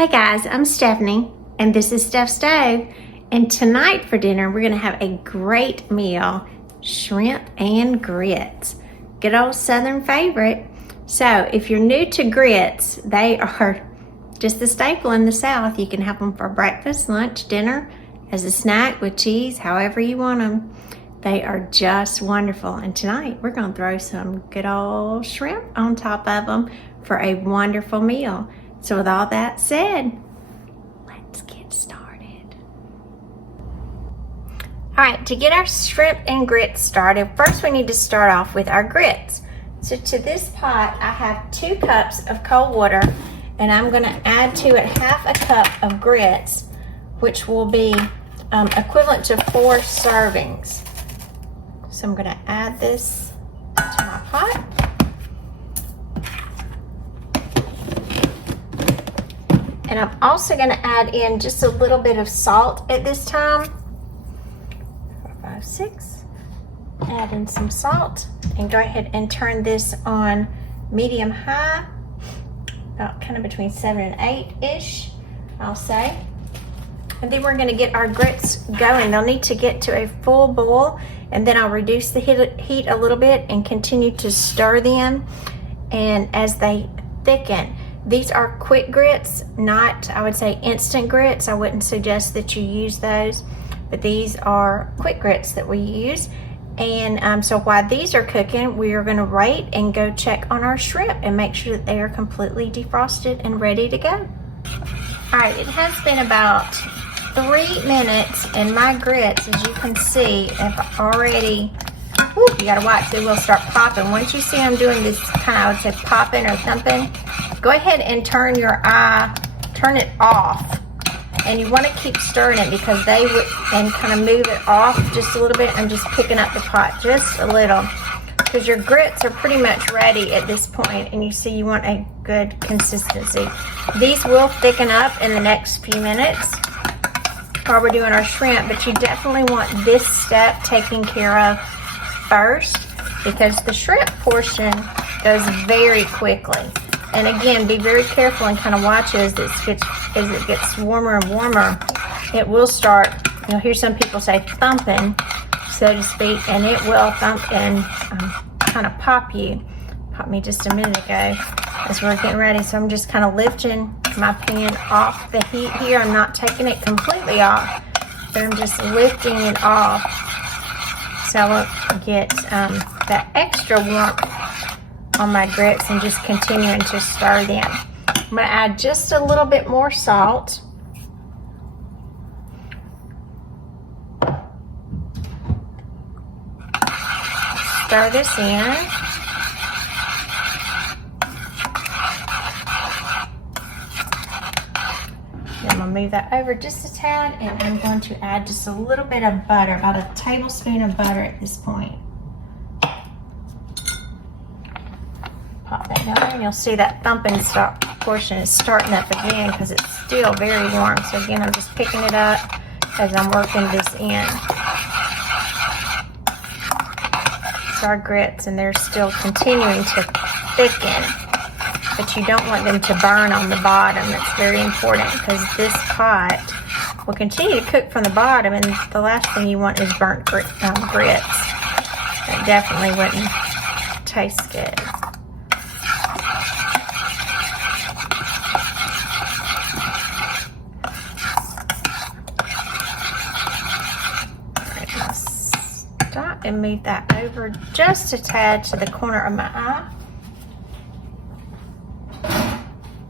Hey guys, I'm Stephanie and this is Steph Stove, and tonight for dinner we're going to have a great meal, shrimp and grits. Good old southern favorite. So if you're new to grits, they are just the staple in the South. You can have them for breakfast, lunch, dinner, as a snack with cheese, however you want them. They are just wonderful, and tonight we're going to throw some good old shrimp on top of them for a wonderful meal. So with all that said, let's get started. All right, to get our shrimp and grits started, first we need to start off with our grits. So to this pot, I have 2 cups of cold water, and I'm gonna add to it half a cup of grits, which will be equivalent to 4 servings. So I'm gonna add this to my pot. And I'm also going to add in just a little bit of salt at this time. 4, 5, 6. Add in some salt and go ahead and turn this on medium high, about kind of between 7 and 8-ish, I'll say. And then we're going to get our grits going. They'll need to get to a full boil, and then I'll reduce the heat a little bit and continue to stir them. And as they thicken, these are quick grits, not, I would say, instant grits. I wouldn't suggest that you use those, but these are quick grits that we use. And so while these are cooking, we are gonna wait and go check on our shrimp and make sure that they are completely defrosted and ready to go. All right, it has been about 3 minutes, and my grits, as you can see, have already, you gotta watch, they will start popping. Once you see them doing this kind of, I would say, popping or thumping, go ahead and turn it off. And you want to keep stirring it because they would, and kind of move it off just a little bit. I'm just picking up the pot just a little because your grits are pretty much ready at this point, and you see you want a good consistency. These will thicken up in the next few minutes while we're doing our shrimp, but you definitely want this step taken care of first because the shrimp portion goes very quickly. And again, be very careful and kind of watch as it gets warmer and warmer. It will start, you'll hear some people say thumping, so to speak, and it will thump and kind of pop you. Popped me just a minute ago as we're getting ready. So I'm just kind of lifting my pan off the heat here. I'm not taking it completely off, but I'm just lifting it off so I won't get that extra warmth on my grits, and just continuing to stir them. I'm going to add just a little bit more salt. Stir this in. Then I'm going to move that over just a tad, and I'm going to add just a little bit of butter, about a tablespoon of butter at this point. Pop that down, and you'll see that thumping portion is starting up again because it's still very warm. So again, I'm just picking it up as I'm working this in. It's our grits, and they're still continuing to thicken, but you don't want them to burn on the bottom. That's very important because this pot will continue to cook from the bottom, and the last thing you want is burnt grits. That definitely wouldn't taste good. And move that over just a tad to the corner of my eye.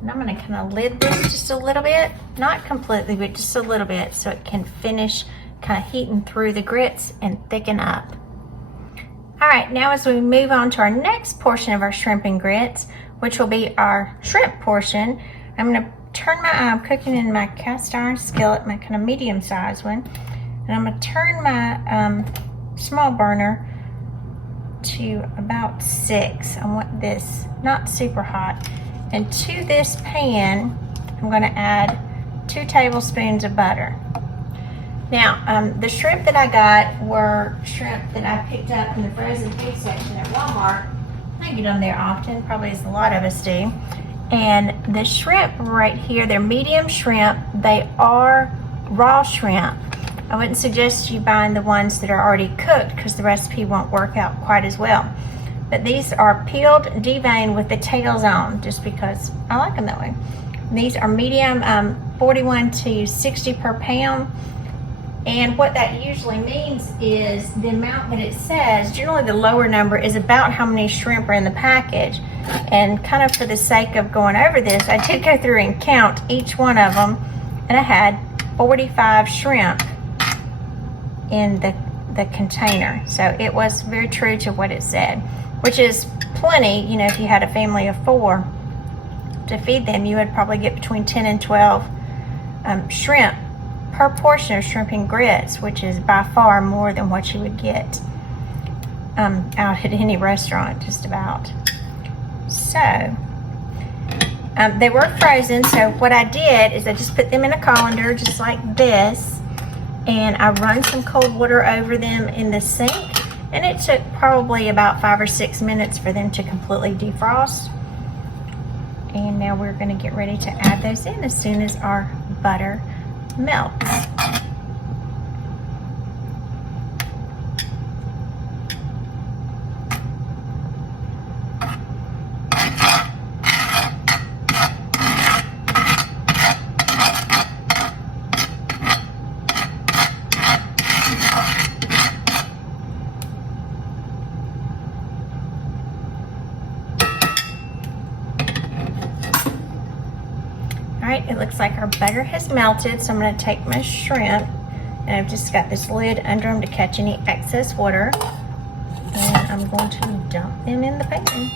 And I'm going to kind of lid this just a little bit, not completely, but just a little bit, so it can finish kind of heating through the grits and thicken up. All right, now as we move on to our next portion of our shrimp and grits, which will be our shrimp portion, I'm going to turn I'm cooking in my cast iron skillet, my kind of medium sized one, and I'm going to turn my small burner to about 6. I want this not super hot. And to this pan, I'm going to add 2 tablespoons of butter. Now, the shrimp that I got were shrimp that I picked up in the frozen food section at Walmart. I get them there often, probably as a lot of us do. And the shrimp right here, they're medium shrimp. They are raw shrimp. I wouldn't suggest you buying the ones that are already cooked because the recipe won't work out quite as well. But these are peeled, deveined with the tails on, just because I like them that way. These are medium, 41 to 60 per pound. And what that usually means is the amount that it says, generally the lower number is about how many shrimp are in the package. And kind of for the sake of going over this, I did go through and count each one of them, and I had 45 shrimp in the container. So it was very true to what it said, which is plenty. You know, if you had a family of 4 to feed them, you would probably get between 10 and 12 shrimp per portion of shrimp and grits, which is by far more than what you would get out at any restaurant, just about. So they were frozen, so what I did is I just put them in a colander just like this, and I run some cold water over them in the sink, and it took probably about 5 or 6 minutes for them to completely defrost. And now we're going to get ready to add those in as soon as our butter melts. Alright, it looks like our butter has melted, so I'm going to take my shrimp, and I've just got this lid under them to catch any excess water, and I'm going to dump them in the pan.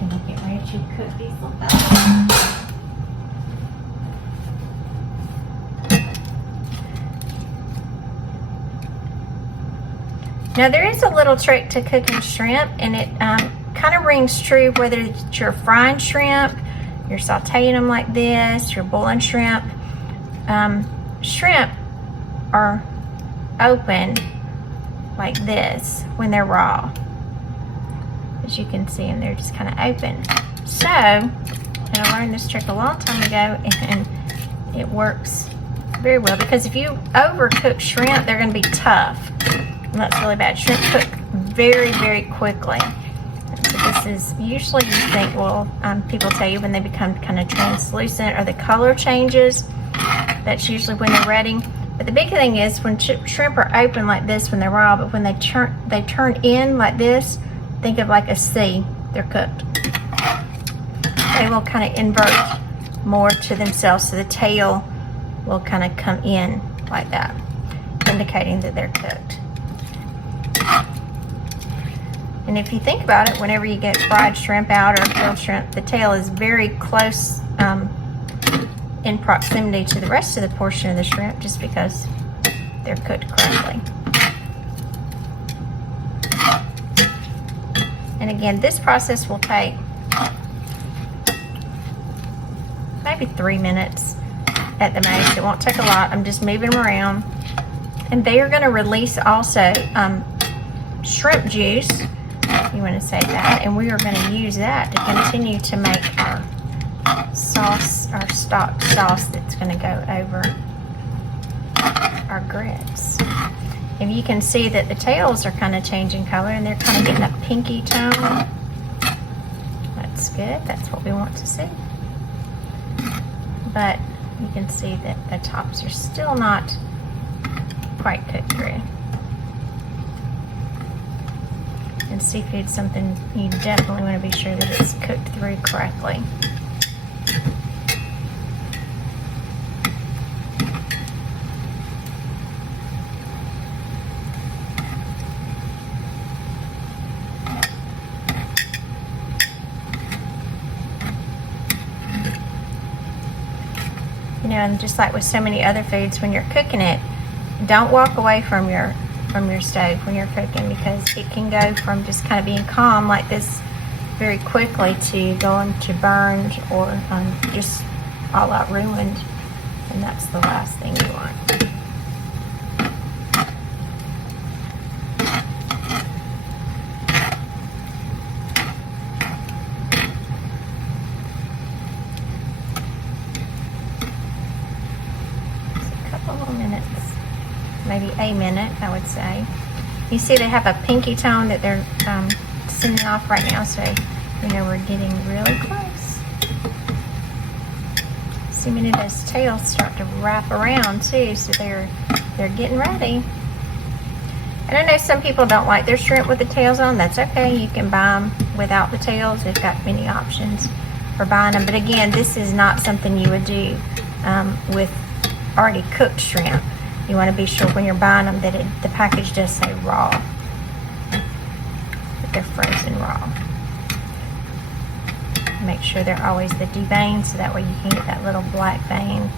And we'll get ready to cook these little fellas. Now there is a little trick to cooking shrimp, and it kind of rings true whether it's your frying shrimp, you're sauteing them like this, you're boiling shrimp. Shrimp are open like this when they're raw. As you can see, and they're just kind of open. So, and I learned this trick a long time ago, and it works very well, because if you overcook shrimp, they're going to be tough. And that's really bad. Shrimp cook very, very quickly. So this is usually, you think, well, people tell you when they become kind of translucent or the color changes, that's usually when they're ready. But the big thing is when shrimp are open like this when they're raw, but when they turn in like this, think of like a C, they're cooked. They will kind of invert more to themselves, so the tail will kind of come in like that, indicating that they're cooked. And if you think about it, whenever you get fried shrimp out or grilled shrimp, the tail is very close in proximity to the rest of the portion of the shrimp, just because they're cooked correctly. And again, this process will take maybe 3 minutes at the most. It won't take a lot. I'm just moving them around. And they are going to release also shrimp juice, you want to say that, and we are going to use that to continue to make our sauce, our stock sauce that's going to go over our grits. And you can see that the tails are kind of changing color, and they're kind of getting a pinky tone. That's good. That's what we want to see. But you can see that the tops are still not quite cooked through. And seafood's something you definitely want to be sure that it's cooked through correctly. You know, and just like with so many other foods, when you're cooking it, don't walk away from your stove when you're cooking, because it can go from just kind of being calm like this very quickly to going to burned or just all out ruined, and that's the last thing you want. a minute, I would say. You see they have a pinky tone that they're sending off right now, so you know we're getting really close. See, many of those tails start to wrap around too, so they're getting ready. And I know some people don't like their shrimp with the tails on. That's okay. You can buy them without the tails. They've got many options for buying them. But again, this is not something you would do with already cooked shrimp. You want to be sure when you're buying them that the package does say raw. That they're frozen raw. Make sure they're always the deveined, so that way you can get that little black vein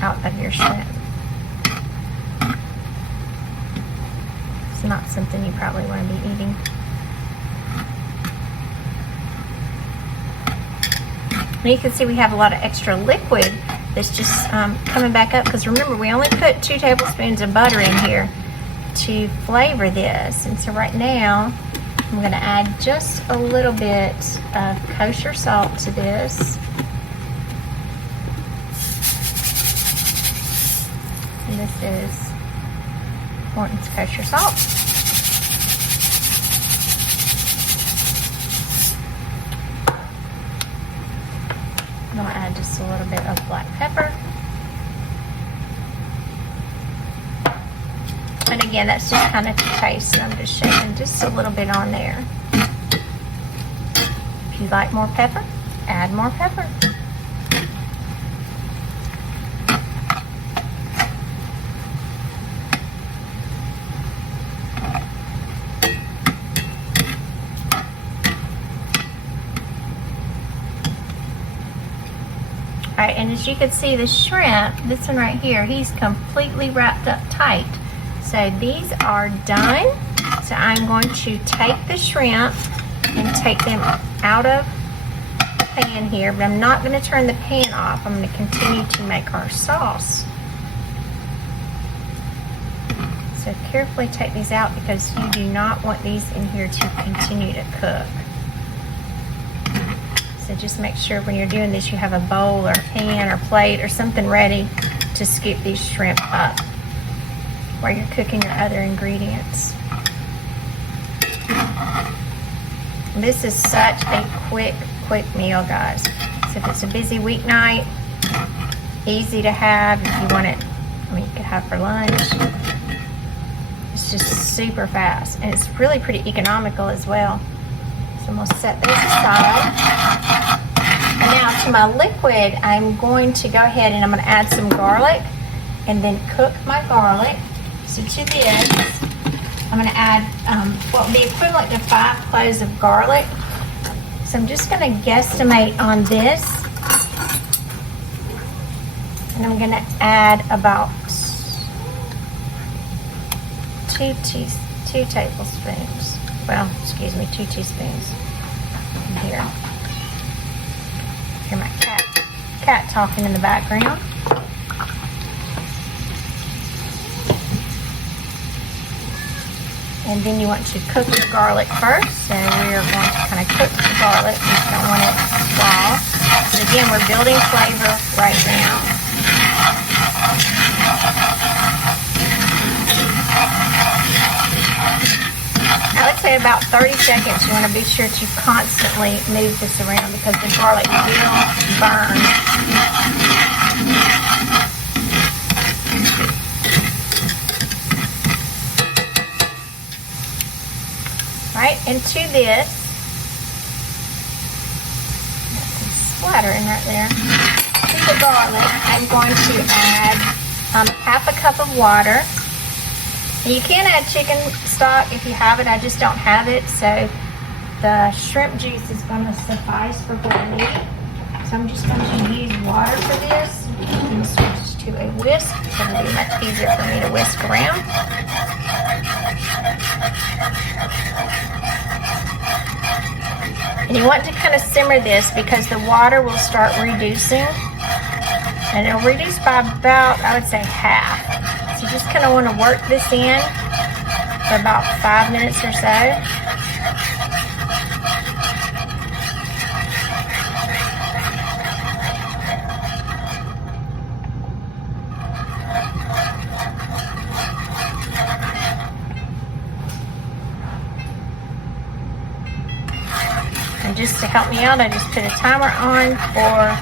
out of your shrimp. It's not something you probably want to be eating. And you can see we have a lot of extra liquid that's just coming back up, because remember we only put 2 tablespoons of butter in here to flavor this. And so right now I'm going to add just a little bit of kosher salt to this. And this is Morton's kosher salt. I'm going to add just a little bit of black pepper. And again, that's just kind of to taste. And I'm just shaking just a little bit on there. If you like more pepper, add more pepper. Alright, and as you can see, the shrimp, this one right here, he's completely wrapped up tight. So these are done. So I'm going to take the shrimp and take them out of the pan here, but I'm not going to turn the pan off. I'm going to continue to make our sauce. So carefully take these out, because you do not want these in here to continue to cook. So just make sure when you're doing this you have a bowl or a pan or plate or something ready to scoop these shrimp up while you're cooking your other ingredients. This is such a quick meal, guys. So if it's a busy weeknight, easy to have. If you want it, I mean, you could have for lunch. It's just super fast, and it's really pretty economical as well. So I'm going to set those aside. And now to my liquid, I'm going to go ahead and I'm going to add some garlic and then cook my garlic. So to this, I'm going to add what will be equivalent to 5 cloves of garlic. So I'm just going to guesstimate on this. And I'm going to add about 2 tablespoons. Well, excuse me, 2 teaspoons here. Hear my cat talking in the background. And then you want to cook the garlic first. So we are going to kind of cook the garlic. You don't want it raw. But again, we're building flavor right now. I would say about 30 seconds. You want to be sure to constantly move this around, because the garlic will burn. Right, and to this, splattering right there, to the garlic, I'm going to add half a cup of water. You can add chicken stock if you have it. I just don't have it, so the shrimp juice is going to suffice for what I need. So I'm just going to use water for this. I'm going to switch to a whisk, so it'll be much easier for me to whisk around. And you want to kind of simmer this, because the water will start reducing. And it'll reduce by about, I would say, half. So you just kind of want to work this in for about 5 minutes or so. just to help me out, I just put a timer on for,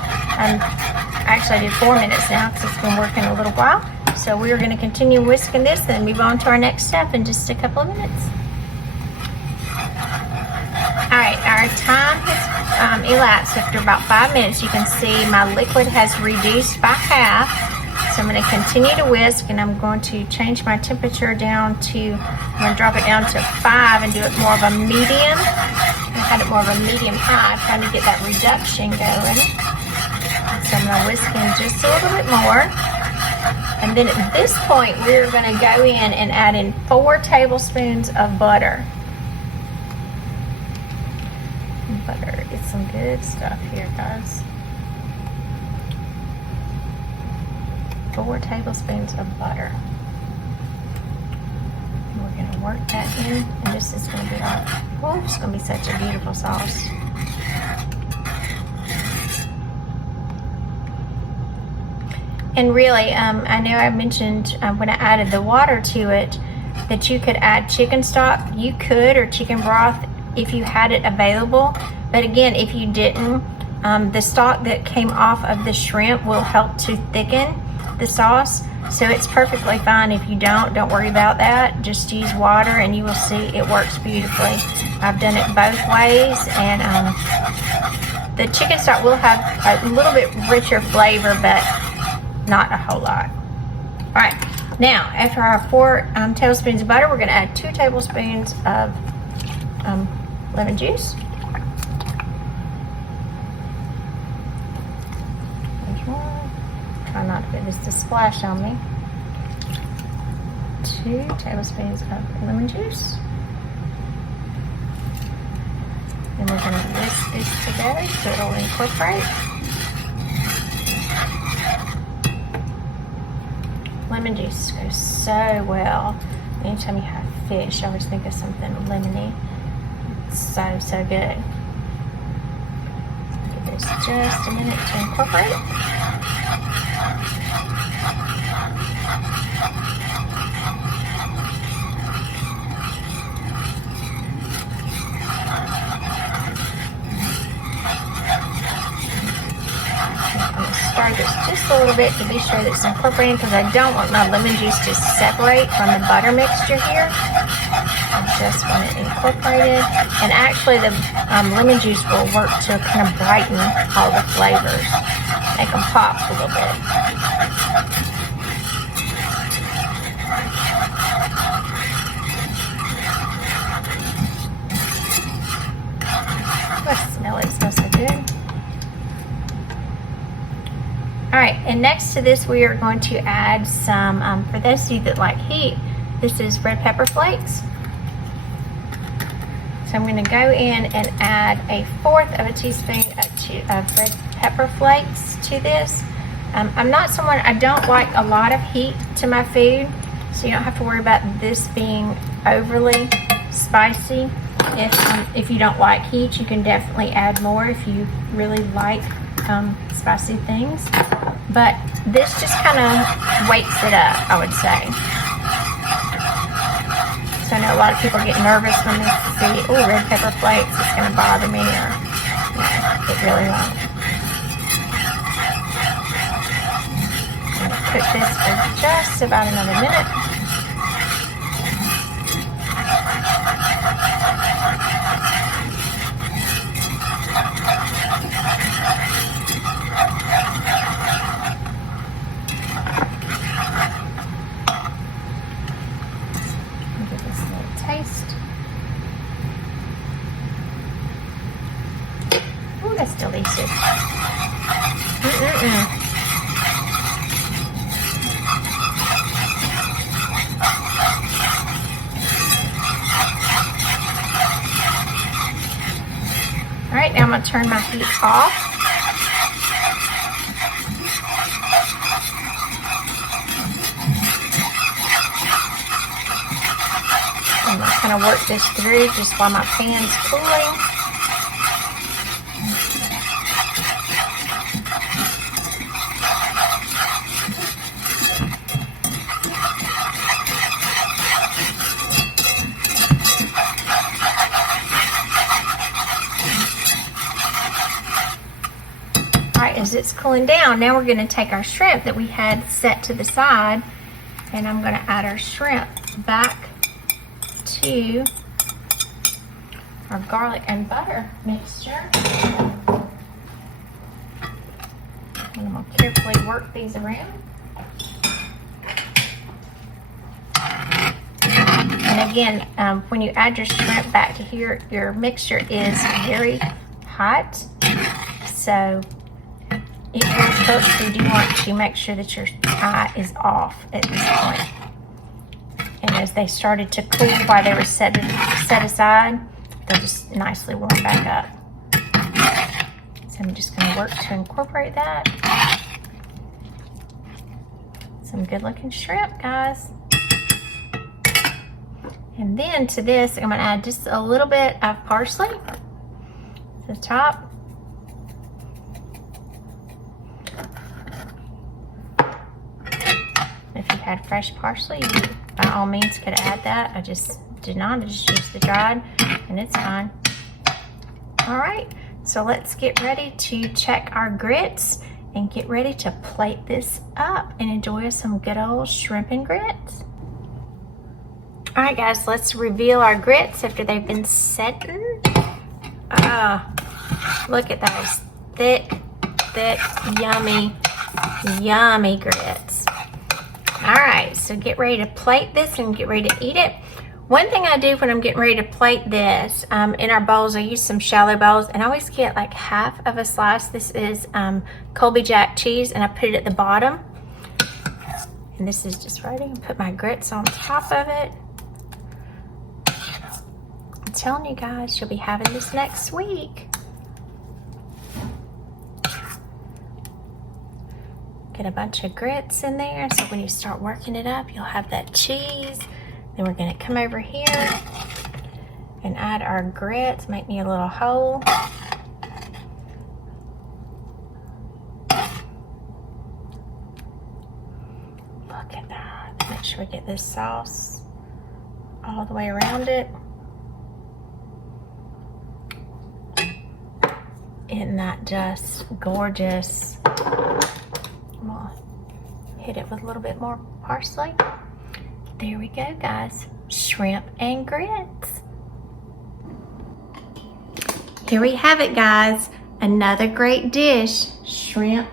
actually I did 4 minutes now because it's been working a little while. So we're going to continue whisking this and move on to our next step in just a couple of minutes. Alright, our time has elapsed after about 5 minutes. You can see my liquid has reduced by half. So I'm going to continue to whisk, and I'm going to change my temperature down to, I'm going to drop it down to 5 and do it more of a medium. I had it more of a medium high, trying to get that reduction going. So I'm going to whisk in just a little bit more. And then at this point, we're going to go in and add in 4 tablespoons of butter. Butter is some good stuff here, guys. 4 tablespoons of butter. And we're going to work that in, and this is going to be our, oh, it's going to be such a beautiful sauce. And really, I know I mentioned when I added the water to it that you could add chicken stock. You could, or chicken broth if you had it available. But again, if you didn't, the stock that came off of the shrimp will help to thicken the sauce. So it's perfectly fine if you don't worry about that. Just use water and you will see it works beautifully. I've done it both ways, and the chicken stock will have a little bit richer flavor, but not a whole lot. All right, now after our 4 tablespoons of butter, we're going to add 2 tablespoons of lemon juice. There's one. Try not to get this to splash on me. 2 tablespoons of lemon juice. And we're going to whisk this together so it'll incorporate. Lemon juice goes so well. Anytime you have fish, I always think of something lemony. It's so good. Give this just a minute to incorporate. Stir this just a little bit to be sure that it's incorporating, because I don't want my lemon juice to separate from the butter mixture here. I just want it incorporated. And actually the lemon juice will work to kind of brighten all the flavors, make them pop a little bit. Let's smell it. It smells so good. Alright, and next to this we are going to add some, for those of you that like heat, this is red pepper flakes. So I'm going to go in and add 1/4 of a teaspoon of red pepper flakes to this. I'm not someone, I don't like a lot of heat to my food, so you don't have to worry about this being overly spicy. If you don't like heat, you can definitely add more if you really like spicy things, but this just kind of wakes it up, I would say. So I know a lot of people get nervous when they see, oh, red pepper flakes, it's going to bother me, or no, it really won't. I'm going to cook this for just about another minute. Ooh, that's delicious. All right, now I'm going to turn my heat off. I'm going to kind of work this through just while my pan's cooling. it's cooling down, now we're gonna take our shrimp that we had set to the side, and I'm gonna add our shrimp back to our garlic and butter mixture. And I'm gonna carefully work these around. And again, when you add your shrimp back to here, your mixture is very hot, so it will cook, so you do want to make sure that your eye is off at this point. And as they started to cool while they were set aside, they'll just nicely warm back up. So I'm just going to work to incorporate that. Some good looking shrimp, guys. And then to this, I'm going to add just a little bit of parsley to the top. If you had fresh parsley, you by all means could add that. I just did not. I just used the dried, and it's fine. All right, so let's get ready to check our grits and get ready to plate this up and enjoy some good old shrimp and grits. All right, guys, let's reveal our grits after they've been setting. Look at those thick, yummy, yummy grits. All right, so get ready to plate this and get ready to eat it. One thing I do when I'm getting ready to plate this, in our bowls, I use some shallow bowls, and I always get like half of a slice. This is Colby Jack cheese, and I put it at the bottom. And this is just ready. I put my grits on top of it. I'm telling you guys, you'll be having this next week. Get a bunch of grits in there, so when you start working it up, you'll have that cheese. Then we're gonna come over here and add our grits. Make me a little hole. Look at that. Make sure we get this sauce all the way around it. Isn't that just gorgeous? I'm gonna hit it with a little bit more parsley. There we go, guys. Shrimp and grits. Here we have it, guys. Another great dish, shrimp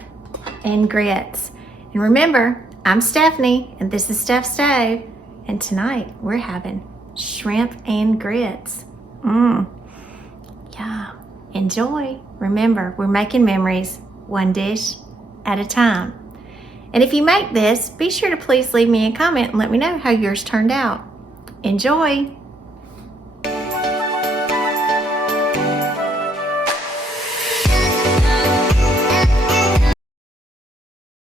and grits. And remember, I'm Stephanie, and this is Steph Stove. And tonight, we're having shrimp and grits. Yeah. Enjoy. Remember, we're making memories, one dish at a time. And if you make this, be sure to please leave me a comment and let me know how yours turned out. Enjoy!